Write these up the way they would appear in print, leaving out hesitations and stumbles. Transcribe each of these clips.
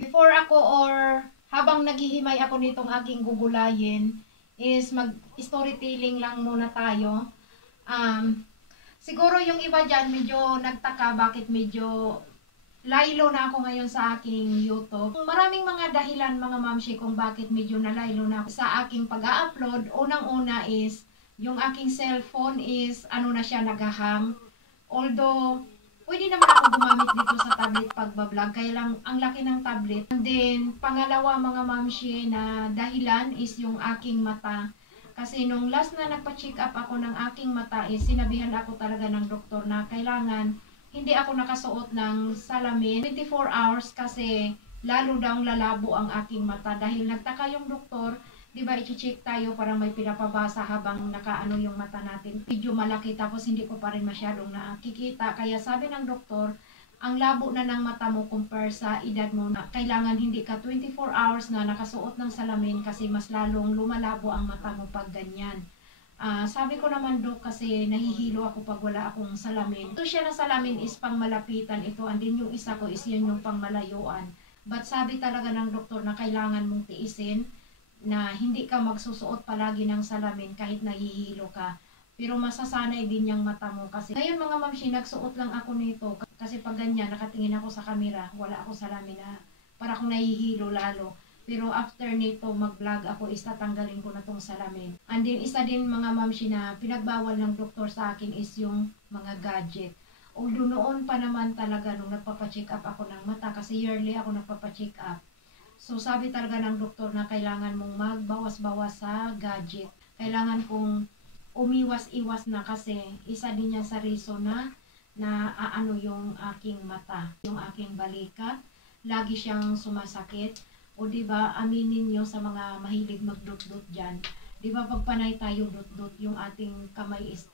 Before ako or habang naghihimay ako nitong aking gugulayin is mag-storytelling lang muna tayo. Um, Siguro yung iba dyan medyo nagtaka bakit medyo laylo na ako ngayon sa aking YouTube. Maraming mga dahilan mga mamshi kung bakit medyo nalaylo na ako sa aking pag-upload. Unang-una is yung aking cellphone is ano na siya nagahang. Although pwede naman ako gumamit dito sa tablet pagbablog, kaya lang ang laki ng tablet. And then, pangalawa mga mamshi na dahilan is yung aking mata. Kasi nung last na nagpa-check up ako ng aking mata is sinabihan ako talaga ng doktor na kailangan hindi ako nakasuot ng salamin 24 hours kasi lalo daw lalabo ang aking mata dahil nagtaka yung doktor. 'Di ba, i-check tayo parang may pinapabasa habang nakaano yung mata natin. Medyo malaki tapos hindi ko pa rin masyadong nakikita. Kaya sabi ng doktor, ang labo na ng mata mo compare sa edad mo na kailangan hindi ka 24 hours na nakasuot ng salamin kasi mas lalong lumalabo ang mata mo pag ganyan. Sabi ko naman Dok kasi nahihilo ako pag wala akong salamin. Ito siya na salamin is pang malapitan ito and din yung isa ko is yun yung pang malayuan. But sabi talaga ng doktor na kailangan mong tiisin na hindi ka magsusuot palagi ng salamin kahit nahihilo ka. Pero masasanay din yung mata mo kasi. Ngayon mga mamshi, nagsuot lang ako nito kasi pag ganyan, nakatingin ako sa camera, wala ako salamin na para akong nahihilo lalo. Pero after nito mag-vlog ako, is tatanggalin ko na tong salamin. And then isa din mga mamshi na pinagbawal ng doktor sa akin is yung mga gadget. Although noon pa naman talaga nung nagpapacheck up ako ng mata kasi yearly ako nagpapacheck up. So sabi talaga ng doktor na kailangan mong magbawas-bawas sa gadget. Kailangan kong umiwas-iwas na kasi isa din yan sa reason na aano yung aking mata, yung aking balikat. Lagi siyang sumasakit. O di ba aminin niyo sa mga mahilig magdot-dot diyan. Di ba pag panay tayo dot-dot, yung ating kamay is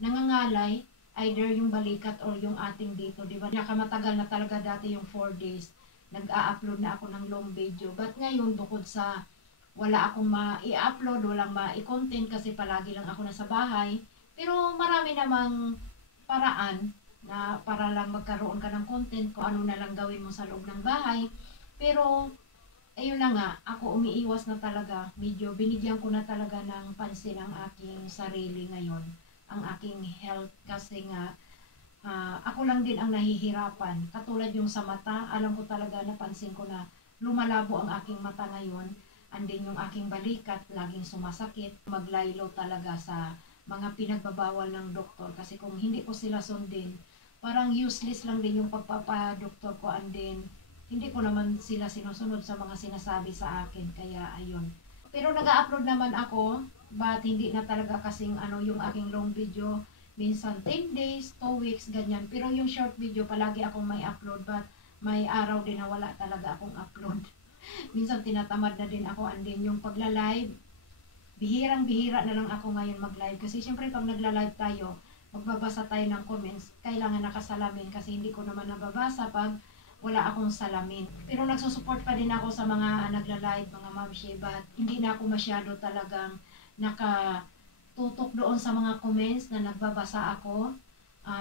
nangangalay, either yung balikat or yung ating dito, di ba? Nakamatagal na talaga dati yung 4 days nag-a-upload na ako ng long video. But ngayon, bukod sa wala akong ma-i-upload, walang ma-i-content kasi palagi lang ako nasa bahay. Pero marami namang paraan na para lang magkaroon ka ng content kung ano na lang gawin mo sa loob ng bahay. Pero, ayun na nga, ako umiiwas na talaga. Medyo binigyan ko na talaga ng pansin ang aking sarili ngayon. Ang aking health kasi nga ako lang din ang nahihirapan. Katulad yung sa mata, alam ko talaga, napansin ko na lumalabo ang aking mata ngayon. And then yung aking balikat, laging sumasakit. Maglaylo talaga sa mga pinagbabawal ng doktor. Kasi kung hindi ko sila sundin, parang useless lang din yung pagpapadoktor ko. And then, hindi ko naman sila sinusunod sa mga sinasabi sa akin. Kaya, ayun. Pero nag-upload naman ako, but hindi na talaga kasing ano yung aking long video. Minsan 10 days, 2 weeks, ganyan. Pero yung short video, palagi akong may upload. But may araw din na wala talaga akong upload. Minsan tinatamad na din ako. And then yung pagla-live, bihirang-bihira na lang ako ngayon mag-live. Kasi syempre pag nagla-live tayo, magbabasa tayo ng comments. Kailangan nakasalamin kasi hindi ko naman nababasa pag wala akong salamin. Pero nagsusupport pa din ako sa mga nagla-live, mga mamshi. But hindi na ako masyado talagang tutok doon sa mga comments na nagbabasa ako.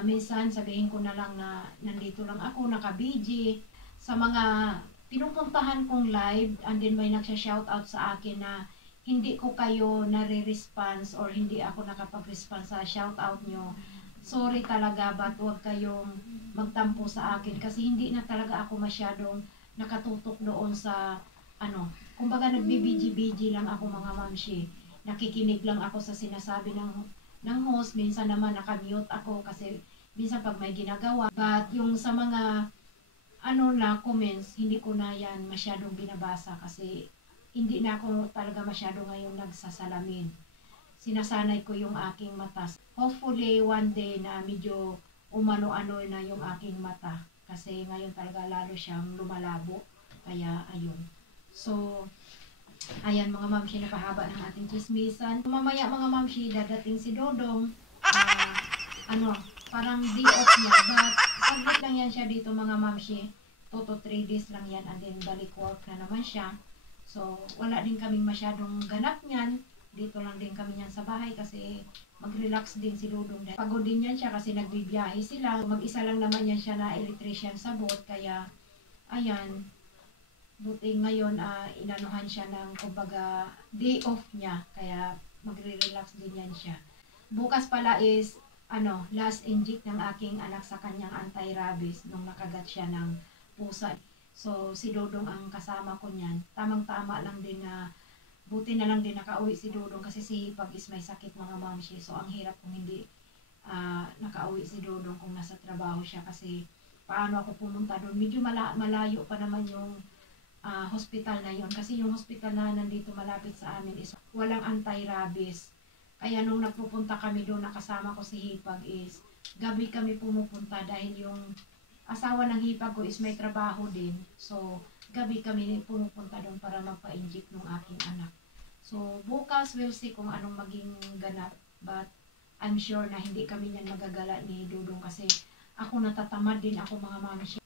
Minsan sabihin ko na lang na nandito lang ako, naka-BG. Sa mga pinupuntahan kong live, and then may nagsha-shoutout sa akin na hindi ko kayo nare-response or hindi ako nakapag-response sa shoutout nyo. Sorry talaga, but huwag kayong magtampo sa akin kasi hindi na talaga ako masyadong nakatutok doon sa ano. Kumbaga nagbibiji-biji lang ako mga mamshi, nakikinig lang ako sa sinasabi ng host. Minsan naman nakamute ako kasi minsan pag may ginagawa. But yung sa mga ano na comments, hindi ko na yan masyadong binabasa kasi hindi na ako talaga masyado ngayon nagsasalamin. Sinasanay ko yung aking mata. Hopefully one day na medyo umano-ano na yung aking mata kasi ngayon talaga lalo siyang lumalabo. Kaya ayun. So, ayan mga mamshi, napahaba ng ating chismisan. Mamaya mga mamshi, dadating si Dodong. Ano, parang day off niya. But, saglit lang yan siya dito mga mamshi. 2 to 3 days lang yan. And then, balik work na naman siya. So, wala din kaming masyadong ganap niyan. Dito lang din kami niyan sa bahay kasi mag-relax din si Dodong. Pagod din yan siya kasi nagbibiyahe sila. Mag-isa lang naman yan siya na electrician sa boat. Kaya, ayan. Buti ngayon, inanuhan siya ng, kumbaga, day off niya. Kaya magre-relax din yan siya. Bukas pala is, last inject ng aking anak sa kanyang anti-rabies nung nakagat siya ng pusa. So, si Dodong ang kasama ko niyan. Tamang-tama lang din na, buti na lang din nakauwi si Dodong kasi si Hipag is may sakit mga mamshi. So, ang hirap kung hindi nakauwi si Dodong kung nasa trabaho siya kasi paano ako pumunta doon. Medyo malayo pa naman yung hospital na yon kasi yung hospital na nandito malapit sa amin is walang anti-rabies. Kaya nung nagpupunta kami doon, nakasama ko si Hipag is gabi kami pumupunta dahil yung asawa ng Hipag ko is may trabaho din. So, gabi kami pumupunta doon para magpa-inject ng aking anak. So, bukas we'll see kung anong maging ganap. But, I'm sure na hindi kami niyan magagala ni Dudong kasi ako natatamad din ako mga mamshi.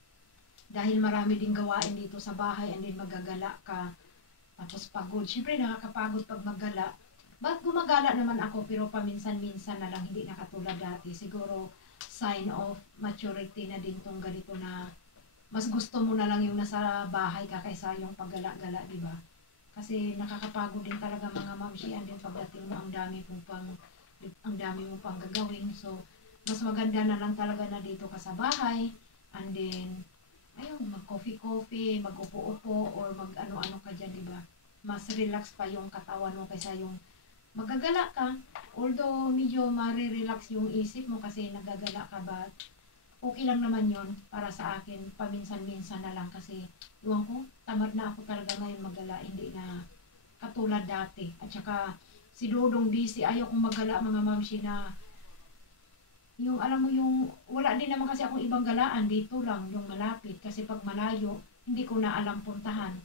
Dahil marami din gawain dito sa bahay and then magagala ka. Tapos pagod. Siyempre nakakapagod pag maggala. But gumagala naman ako pero paminsan-minsan na lang, hindi na katulad dati. Siguro sign of maturity na din tong ganito na mas gusto mo na lang yung nasa bahay ka kaysa yung paggala-gala, di ba? Kasi nakakapagod din talaga mga mamshi and then pagdating mo ang dami mo pang gagawin. So, mas maganda na lang talaga na dito ka sa bahay and then ayun, mag-coffee-coffee, mag-upo-upo or mag-ano-ano ka dyan, di ba? Mas relax pa yung katawan mo kaysa yung magagala ka, although medyo marirelax yung isip mo kasi nagagala ka, but okay lang naman yon para sa akin, paminsan-minsan na lang kasi iwan ko, tamad na ako talaga ngayon magala, hindi na katulad dati. At saka si Dodong busy, ayaw kong magala mga mamshi na yung alam mo yung, wala din naman kasi akong ibang galaan, dito lang yung malapit kasi pag malayo, hindi ko na alam puntahan.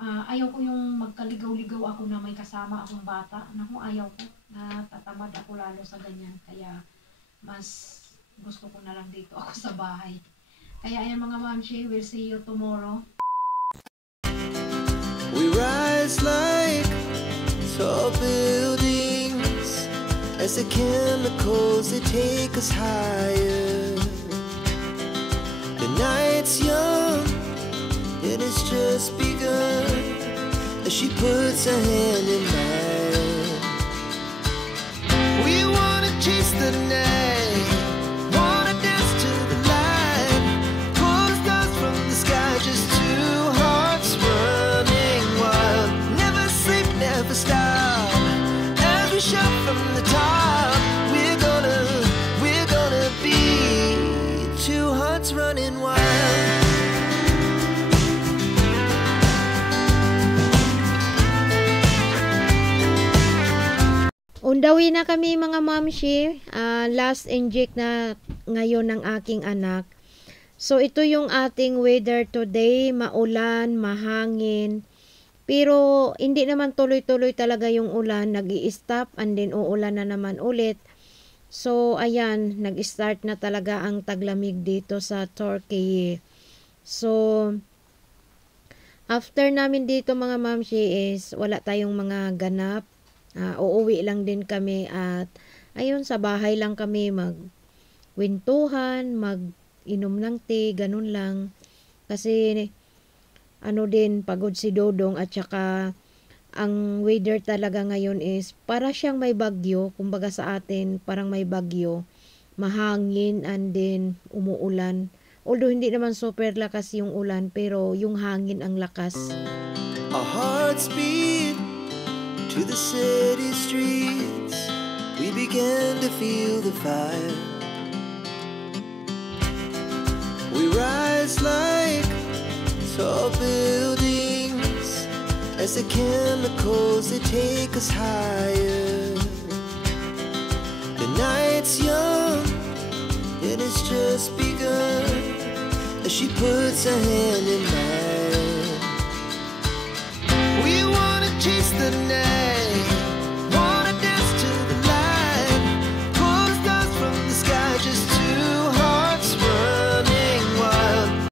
Ayaw ko yung magkaligaw-ligaw ako na may kasama akong bata. Naku, ayaw ko. Natatamad ako lalo sa ganyan. Kaya, mas gusto ko na lang dito ako sa bahay. Kaya ayan mga mamshi, we'll see you tomorrow. We rise like tall buildings as the chemicals they take us higher. The night's young, it has just begun as she puts her hand in mine. We wanna chase the night, wanna dance to the light, pull the stars from the sky, just two hearts running wild. Never sleep, never stop, as we shout from the top. We're gonna be two hearts running wild. Undawi na kami mga mamshi, last inject na ngayon ng aking anak. So ito yung ating weather today, maulan, mahangin. Pero hindi naman tuloy-tuloy talaga yung ulan, nag-i-stop and then uulan na naman ulit. So ayan, nag-start na talaga ang taglamig dito sa Turkey. So after namin dito mga mamshi is wala tayong mga ganap. Uuwi lang din kami at ayun, sa bahay lang kami magwintuhan, mag-inom ng tea, ganun lang. Kasi ano din, pagod si Dodong at saka ang weather talaga ngayon is para siyang may bagyo. Kumbaga sa atin, parang may bagyo. Mahangin and then umuulan. Although hindi naman super lakas yung ulan, pero yung hangin ang lakas. Our hearts beat to the city streets, we began to feel the fire. We rise like tall buildings as the chemicals they take us higher. The night's young, it has just begun as she puts her hand in mine. We wanna chase the